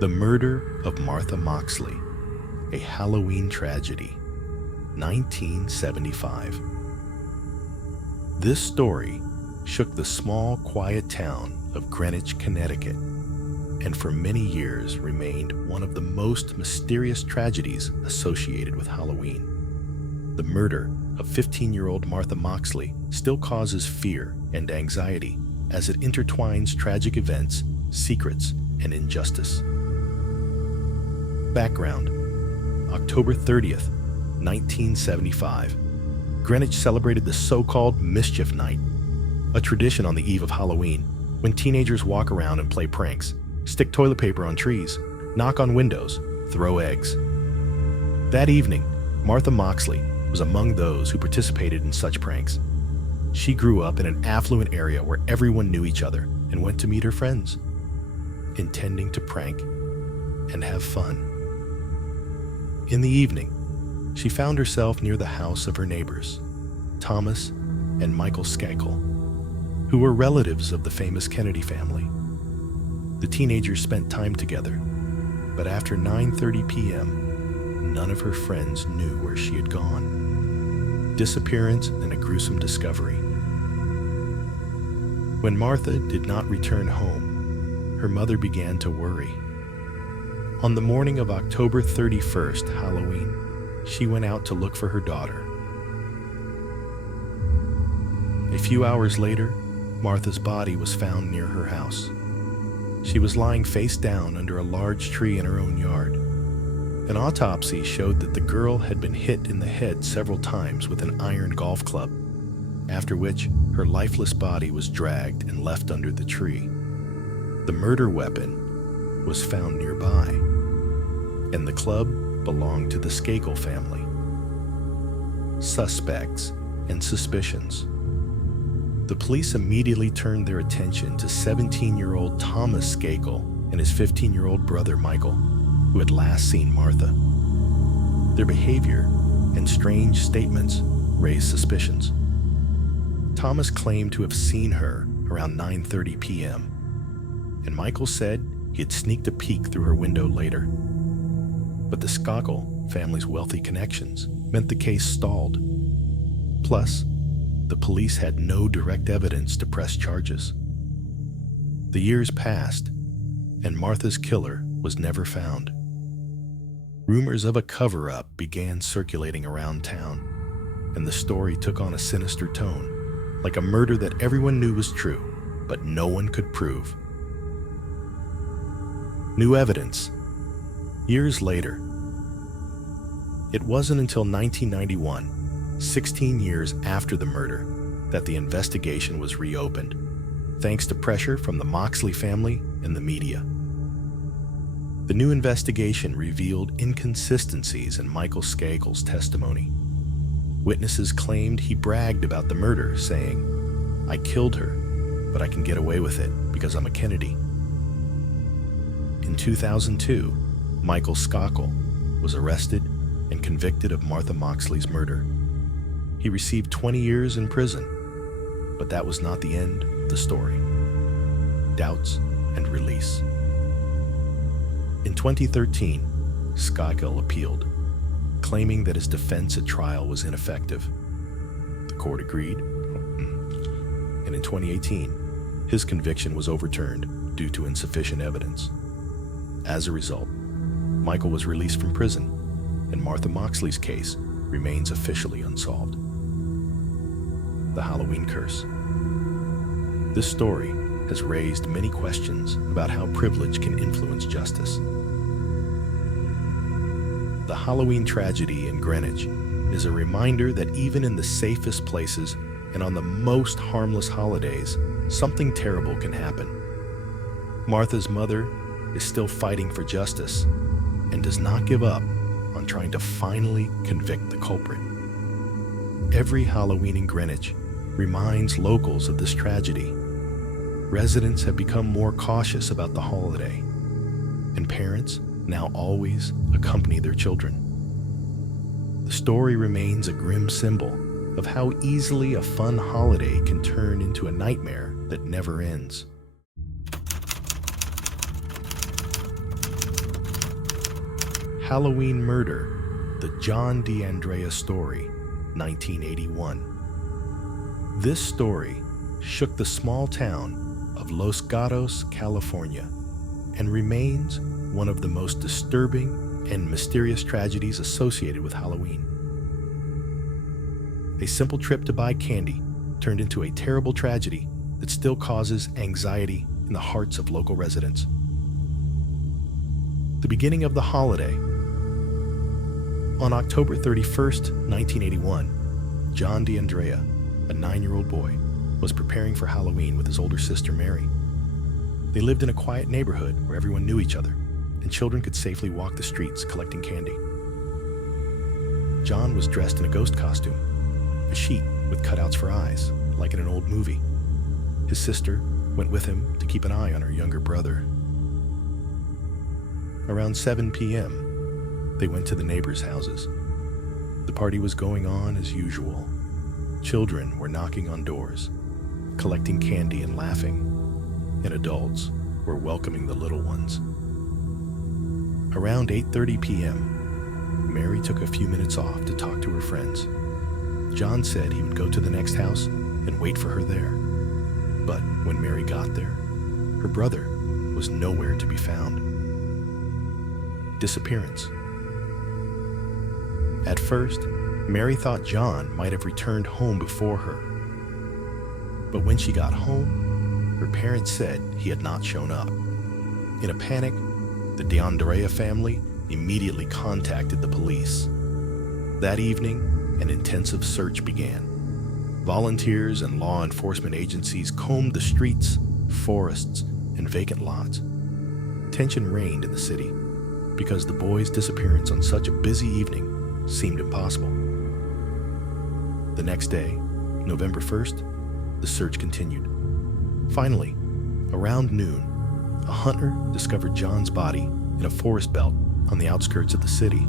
The Murder of Martha Moxley, a Halloween Tragedy, 1975. This story shook the small, quiet town of Greenwich, Connecticut, and for many years remained one of the most mysterious tragedies associated with Halloween. The murder of 15-year-old Martha Moxley still causes fear and anxiety as it intertwines tragic events, secrets, and injustice. Background: October 30th, 1975. Greenwich celebrated the so-called Mischief Night, a tradition on the eve of Halloween when teenagers walk around and play pranks, stick toilet paper on trees, knock on windows, throw eggs. That evening, Martha Moxley was among those who participated in such pranks. She grew up in an affluent area where everyone knew each other and went to meet her friends, intending to prank and have fun. In the evening, she found herself near the house of her neighbors, Thomas and Michael Skakel, who were relatives of the famous Kennedy family. The teenagers spent time together, but after 9:30 p.m., none of her friends knew where she had gone. Disappearance and a gruesome discovery. When Martha did not return home, her mother began to worry. On the morning of October 31st, Halloween, she went out to look for her daughter. A few hours later, Martha's body was found near her house. She was lying face down under a large tree in her own yard. An autopsy showed that the girl had been hit in the head several times with an iron golf club, after which her lifeless body was dragged and left under the tree. The murder weapon was found nearby, and the club belonged to the Skakel family. Suspects and suspicions. The police immediately turned their attention to 17-year-old Thomas Skakel and his 15-year-old brother Michael, who had last seen Martha. Their behavior and strange statements raised suspicions. Thomas claimed to have seen her around 9:30 p.m., and Michael said he had sneaked a peek through her window later. But the Skakel family's wealthy connections meant the case stalled. Plus, the police had no direct evidence to press charges. The years passed, and Martha's killer was never found. Rumors of a cover-up began circulating around town, and the story took on a sinister tone, like a murder that everyone knew was true, but no one could prove. New evidence. Years later. It wasn't until 1991, 16 years after the murder, that the investigation was reopened, thanks to pressure from the Moxley family and the media. The new investigation revealed inconsistencies in Michael Skakel's testimony. Witnesses claimed he bragged about the murder, saying, "I killed her, but I can get away with it because I'm a Kennedy." In 2002, Michael Skakel was arrested and convicted of Martha Moxley's murder. He received 20 years in prison, but that was not the end of the story. Doubts and release. In 2013, Skakel appealed, claiming that his defense at trial was ineffective. The court agreed, and in 2018, his conviction was overturned due to insufficient evidence. As a result, Michael was released from prison, and Martha Moxley's case remains officially unsolved. The Halloween Curse. This story has raised many questions about how privilege can influence justice. The Halloween tragedy in Greenwich is a reminder that even in the safest places and on the most harmless holidays, something terrible can happen. Martha's mother is still fighting for justice and does not give up on trying to finally convict the culprit. Every Halloween in Greenwich reminds locals of this tragedy. Residents have become more cautious about the holiday, and parents now always accompany their children. The story remains a grim symbol of how easily a fun holiday can turn into a nightmare that never ends. Halloween Murder, the John D'Andrea Story, 1981. This story shook the small town of Los Gatos, California, and remains one of the most disturbing and mysterious tragedies associated with Halloween. A simple trip to buy candy turned into a terrible tragedy that still causes anxiety in the hearts of local residents. The beginning of the holiday. On October 31st, 1981, John D'Andrea, a 9-year-old boy, was preparing for Halloween with his older sister Mary. They lived in a quiet neighborhood where everyone knew each other, and children could safely walk the streets collecting candy. John was dressed in a ghost costume, a sheet with cutouts for eyes, like in an old movie. His sister went with him to keep an eye on her younger brother. Around 7 p.m., they went to the neighbors' houses. The party was going on as usual. Children were knocking on doors, collecting candy and laughing, and adults were welcoming the little ones. Around 8:30 p.m., Mary took a few minutes off to talk to her friends. John said he would go to the next house and wait for her there. But when Mary got there, her brother was nowhere to be found. Disappearance. At first, Mary thought John might have returned home before her. But when she got home, her parents said he had not shown up. In a panic, the D'Andrea family immediately contacted the police. That evening, an intensive search began. Volunteers and law enforcement agencies combed the streets, forests, and vacant lots. Tension reigned in the city because the boy's disappearance on such a busy evening seemed impossible. The next day, November 1st, the search continued. Finally, around noon, a hunter discovered John's body in a forest belt on the outskirts of the city.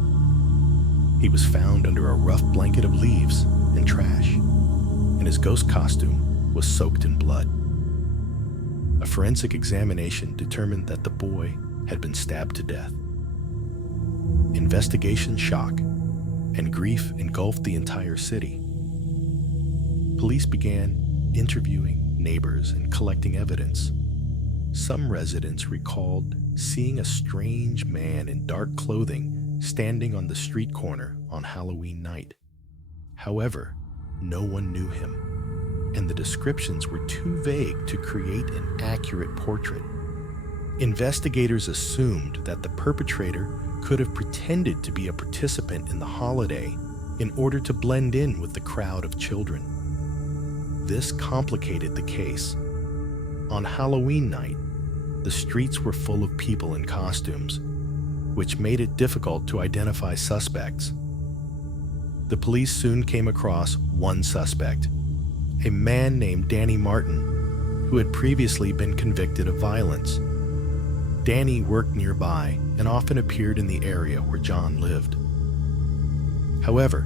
He was found under a rough blanket of leaves and trash, and his ghost costume was soaked in blood. A forensic examination determined that the boy had been stabbed to death. Investigation shock and grief engulfed the entire city. Police began interviewing neighbors and collecting evidence. Some residents recalled seeing a strange man in dark clothing standing on the street corner on Halloween night. However, no one knew him, and the descriptions were too vague to create an accurate portrait. Investigators assumed that the perpetrator could have pretended to be a participant in the holiday in order to blend in with the crowd of children. This complicated the case. On Halloween night, the streets were full of people in costumes, which made it difficult to identify suspects. The police soon came across one suspect, a man named Danny Martin, who had previously been convicted of violence. Danny worked nearby and often appeared in the area where John lived. However,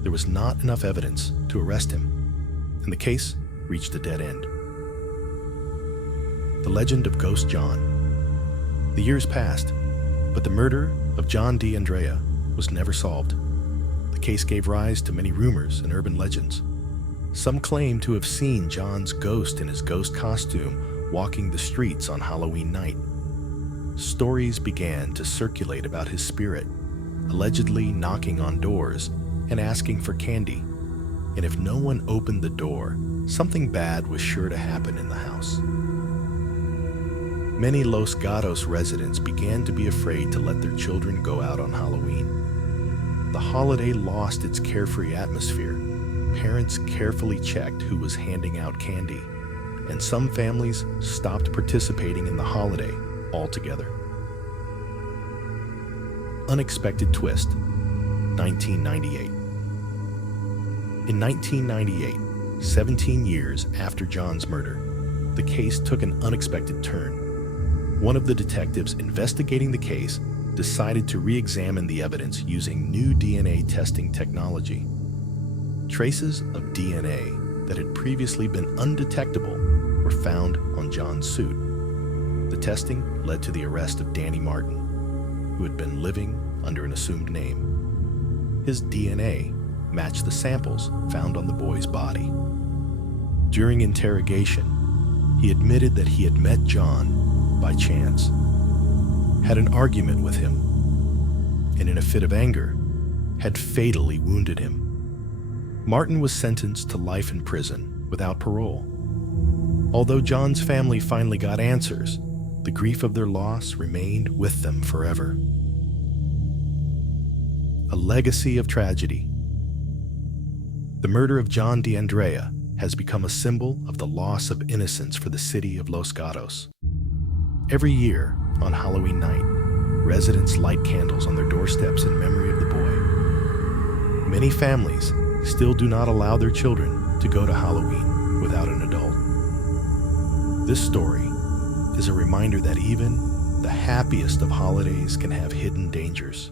there was not enough evidence to arrest him, and the case reached a dead end. The legend of Ghost John. The years passed, but the murder of John D'Andrea was never solved. The case gave rise to many rumors and urban legends. Some claim to have seen John's ghost in his ghost costume walking the streets on Halloween night. Stories began to circulate about his spirit, allegedly knocking on doors and asking for candy. And if no one opened the door, something bad was sure to happen in the house. Many Los Gatos residents began to be afraid to let their children go out on Halloween. The holiday lost its carefree atmosphere. Parents carefully checked who was handing out candy, and some families stopped participating in the holiday altogether. Unexpected twist. 1998. In 1998, 17 years after John's murder, the case took an unexpected turn. One of the detectives investigating the case decided to re-examine the evidence using new DNA testing technology. Traces of DNA that had previously been undetectable were found on John's suit. The testing led to the arrest of Danny Martin, who had been living under an assumed name. His DNA matched the samples found on the boy's body. During interrogation, he admitted that he had met John by chance, had an argument with him, and in a fit of anger, had fatally wounded him. Martin was sentenced to life in prison without parole. Although John's family finally got answers, the grief of their loss remained with them forever. A legacy of tragedy. The murder of John D'Andrea has become a symbol of the loss of innocence for the city of Los Gatos. Every year, on Halloween night, residents light candles on their doorsteps in memory of the boy. Many families still do not allow their children to go to Halloween without an adult. This story is a reminder that even the happiest of holidays can have hidden dangers.